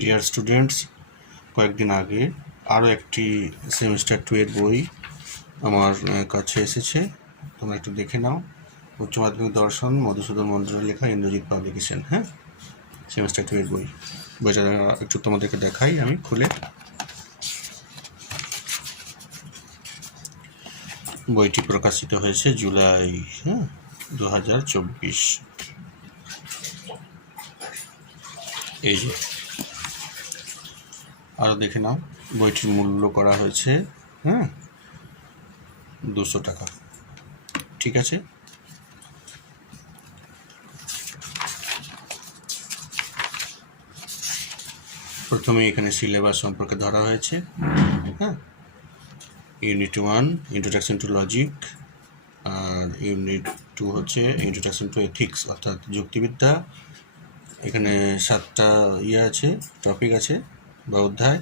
Dear students, কয়েকদিন আগে আরও একটি সেমিস্টার 2 এর বই আমার কাছে এসেছে, তোমরা একটু দেখে নাও। উচ্চ মাধ্যমিক দর্শন, মধুসূদন মন্ডলের লেখা, ইন্দ্রজিৎ পাবলিকেশন। হ্যাঁ, সেমিস্টার 2 এর বইটা একটু তোমাদেরকে দেখাই আমি খুলে। বইটি প্রকাশিত হয়েছে জুলাই 2024। এই যে আরও দেখে নাও, বইটির মূল্য করা হয়েছে 200 টাকা। ঠিক আছে, প্রথমে এখানে সিলেবাস সম্পর্কে ধরা হয়েছে। ইউনিট 1 ইন্ট্রোডাকশন টু লজিক, আর ইউনিট 2 হচ্ছে ইন্ট্রোডাকশন টু এথিক্স অর্থাৎ যুক্তিবিদ্যা। এখানে 7টা আছে, টপিক আছে বা অধ্যায়।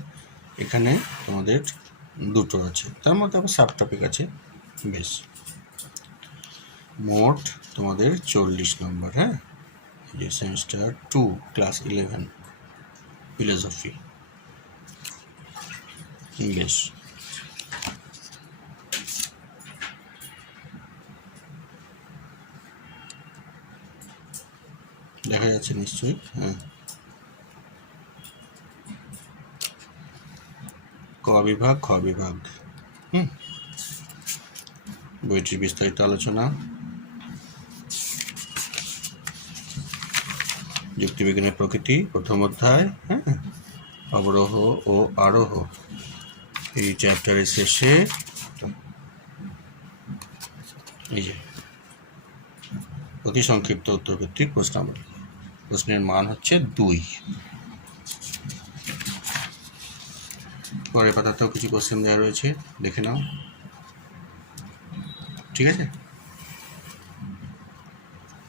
এখানে তোমাদের 2টো আছে, তার মধ্যে আবার সাব টপিক আছে। বেশ, মোট তোমাদের 40 নম্বর। হ্যাঁ, এই যে সেমিস্টার 2 ক্লাস 11 ফিলোসফি। বেশ, দেখা যাচ্ছে নিশ্চয়ই। হ্যাঁ, ক বিভাগ, খ বিভাগ। বইটির বিস্তারিত আলোচনা। যুক্তিবিজ্ঞানের প্রকৃতি, প্রথম অধ্যায়। অবরোহ ও আরোহ। এই চ্যাপ্টারের শেষে এই যে অতি সংক্ষিপ্ত উত্তরভিত্তিক প্রশ্নাবলী। প্রশ্নের মান হচ্ছে 2। পরের পাতাতেও কিছু কোশ্চেন দেওয়া রয়েছে, দেখে নাও। ঠিক আছে,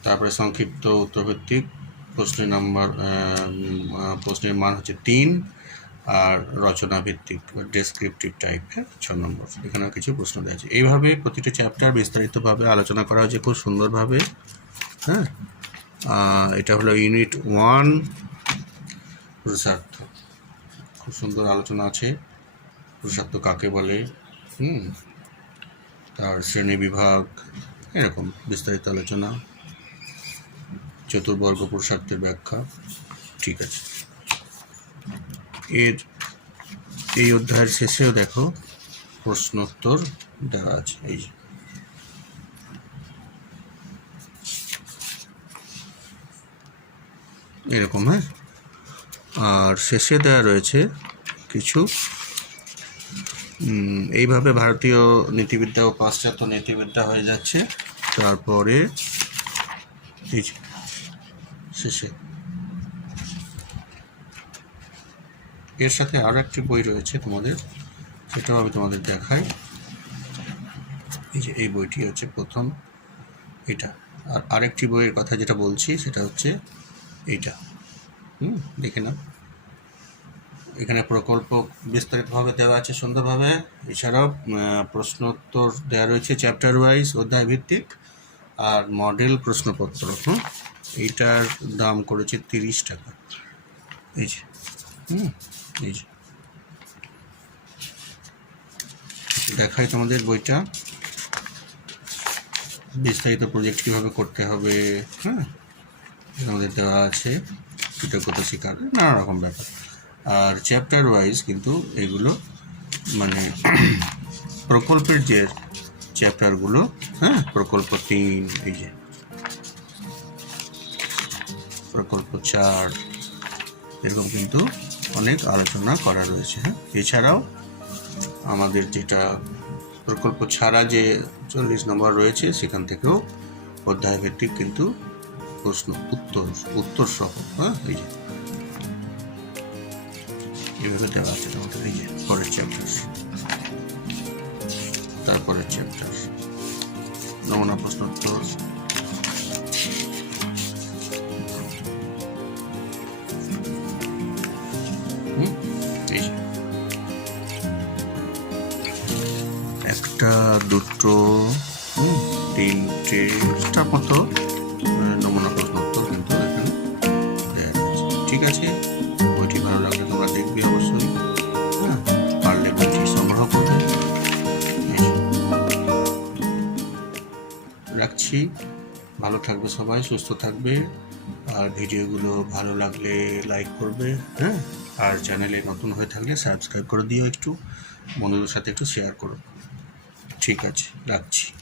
তারপরে সংক্ষিপ্ত উত্তরভিত্তিক প্রশ্নের মান হচ্ছে 3, আর রচনা ভিত্তিক ডেসক্রিপটিভ টাইপ 6 নম্বর। এখানেও কিছু প্রশ্ন দেওয়া আছে। এইভাবে প্রতিটি চ্যাপ্টার বিস্তারিতভাবে আলোচনা করা হয়েছে খুব সুন্দরভাবে। হ্যাঁ, এটা হলো ইউনিট 1 পুরুষার্থ। খুব সুন্দর আলোচনা আছে। পুরুষার্থ কাকে বলে, তার শ্রেণী বিভাগ, এরকম বিস্তারিত আলোচনা। চতুর্বর্গ পুরুষার্থের ব্যাখ্যা। ঠিক আছে, এই অধ্যায়ের শেষেও দেখো প্রশ্নোত্তর দেওয়া আছে। এই যে এরকম। হ্যাঁ, আর শেষে দেওয়া রয়েছে কিছু এইভাবে ভারতীয় নীতিবিদ্যা ও পাশ্চাত্য নীতিবিদ্যা হয়ে যাচ্ছে। তারপরে এই শেষে এর সাথে আরও একটি বই রয়েছে তোমাদের, সেটাও আমি তোমাদের দেখাই। এই যে এই বইটি হচ্ছে প্রথম এটা। আর আরেকটি বইয়ের কথা যেটা বলছি সেটা হচ্ছে এইটা। দেখে নাও, এখানে প্রকল্প বিস্তারিতভাবে দেওয়া আছে সুন্দরভাবে। এছাড়াও প্রশ্নোত্তর দেওয়া রয়েছে চ্যাপ্টার ওয়াইজ, অধ্যায় ভিত্তিক, আর মডেল প্রশ্নপত্র। এইটার দাম করেছে 30 টাকা। এই যে এই যে দেখাই তোমাদের বইটা। বিস্তারিত প্রজেক্ট কীভাবে করতে হবে আমাদের দেওয়া আছে, কৃতজ্ঞতা স্বীকার, নানা রকম ব্যাপার। আর চ্যাপ্টার ওয়াইজ কিন্তু এগুলো মানে প্রকল্পের যে চ্যাপ্টারগুলো, প্রকল্প 3, এই যে প্রকল্প 4, এরকম কিন্তু অনেক আলোচনা করা রয়েছে। এছাড়াও আমাদের যেটা প্রকল্প ছাড়া যে 40 নম্বর রয়েছে, সেখান থেকেও অধ্যায় ভিত্তিক কিন্তু প্রশ্ন উত্তর সহ এই যে এভাবে দেওয়া আছে তোমাদের। এই যে পরের চ্যাপ্টার, তারপরের চ্যাপ্টার, নমুনা প্রশ্নোত্তর, একটা, দুটো, 3টের মতো নমুনা প্রশ্নোত্তর কিন্তু এখানে দেওয়া আছে। ঠিক আছে, বইটি ভালো লাগবে। রাখছি। ভালো থাকবে সবাই, সুস্থ থাকবে। আর ভিডিওগুলো ভালো লাগলে লাইক করবে, হ্যাঁ। আর চ্যানেলে নতুন হয়ে থাকলে সাবস্ক্রাইব করে দিও, একটু বন্ধুদের সাথে একটু শেয়ার করো। ঠিক আছে, রাখছি।